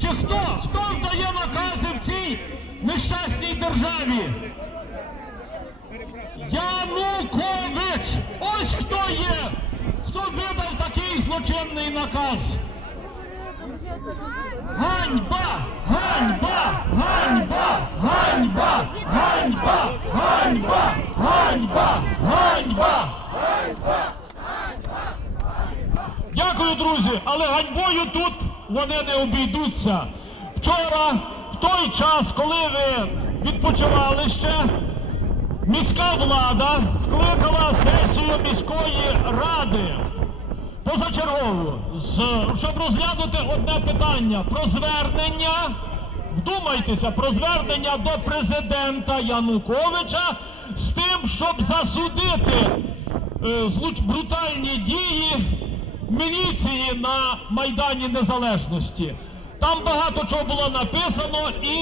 Чи хто? Хто вдає накази в цій нещасній державі? Янукович! Ось хто є! Хто видав такий злочинний наказ? Ганьба! Ганьба! Ганьба! Ганьба! Ганьба! Ганьба! Ганьба! Ганьба! Дякую, друзі, але ганьбою тут вони не обійдуться. Вчора, в той час, коли ви відпочивали ще, міська влада скликала сесію міської ради позачергову, щоб розглянути одне питання про звернення. Вдумайтеся про звернення до президента Януковича з тим, щоб засудити е, брутальні дії міліції на Майдані Незалежності. Там багато чого було написано, і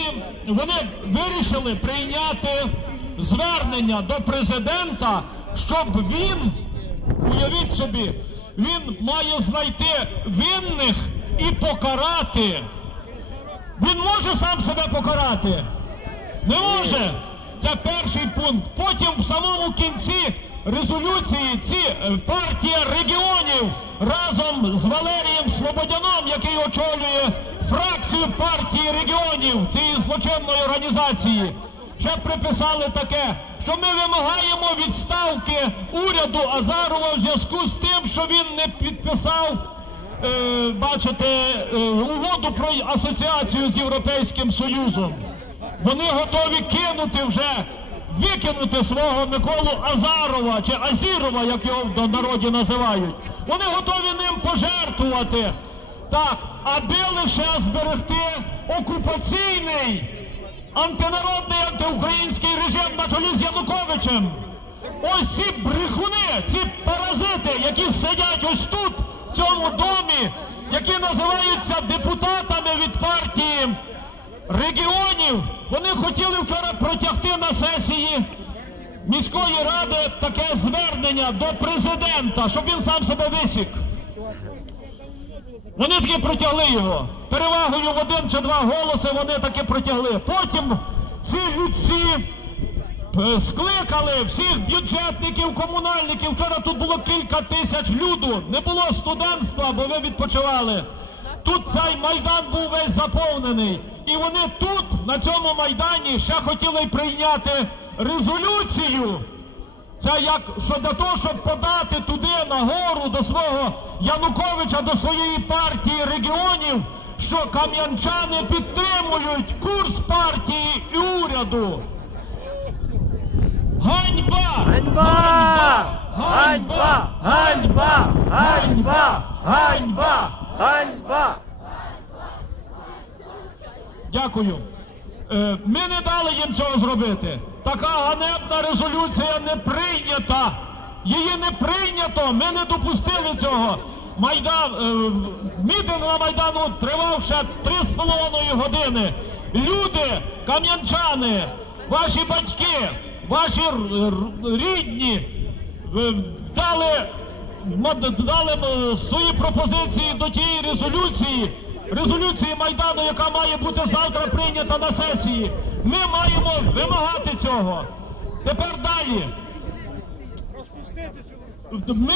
вони вирішили прийняти звернення до президента, щоб він, уявіть собі, він має знайти винних і покарати. Він може сам себе покарати? Не може. Це перший пункт. Потім в самому кінці резолюції ці е, партія регіонів разом з Валерієм Слободяном, який очолює фракцію партії регіонів цієї злочинної організації, ще приписали таке, що ми вимагаємо відставки уряду Азарова в зв'язку з тим, що він не підписав е, бачите, е, угоду про асоціацію з Європейським Союзом. Вони готові кинути вже, викинути свого Миколу Азарова чи Азірова, як його в народі називають. Вони готові ним пожертвувати. Так, аби лише зберегти окупаційний антинародний антиукраїнський режим на чолі з Януковичем. Ось ці брехуни, ці паразити, які сидять ось тут, в цьому домі, які називаються депутатами від партії регіонів, вони хотіли вчора сесії міської ради таке звернення до президента, щоб він сам себе висік. Вони таки протягли його. Перевагою в один чи два голоси вони таки протягли. Потім ці людці е, скликали всіх бюджетників, комунальників. Вчора тут було кілька тисяч люду. Не було студентства, бо ви відпочивали. Тут цей майдан був весь заповнений. І вони тут, на цьому майдані, ще хотіли прийняти резолюцію. Це як що для того, щоб подати туди нагору до свого Януковича, до своєї партії регіонів, що кам'янчани підтримують курс партії і уряду. Ганьба! Ганьба! Ганьба! Ганьба! Ганьба! Ганьба! Ганьба! Дякую. Е, Ми не дали їм цього зробити. Така ганебна резолюція не прийнята. Її не прийнято. Ми не допустили цього. Майдан, е, мітинг на Майдану тривав ще три з половиною години. Люди, кам'янчани, ваші батьки, ваші рідні е, дали, дали свої пропозиції до тієї резолюції, резолюції Майдану, яка має бути завтра прийнята на сесії. Ми маємо вимагати цього. Тепер далі. Ми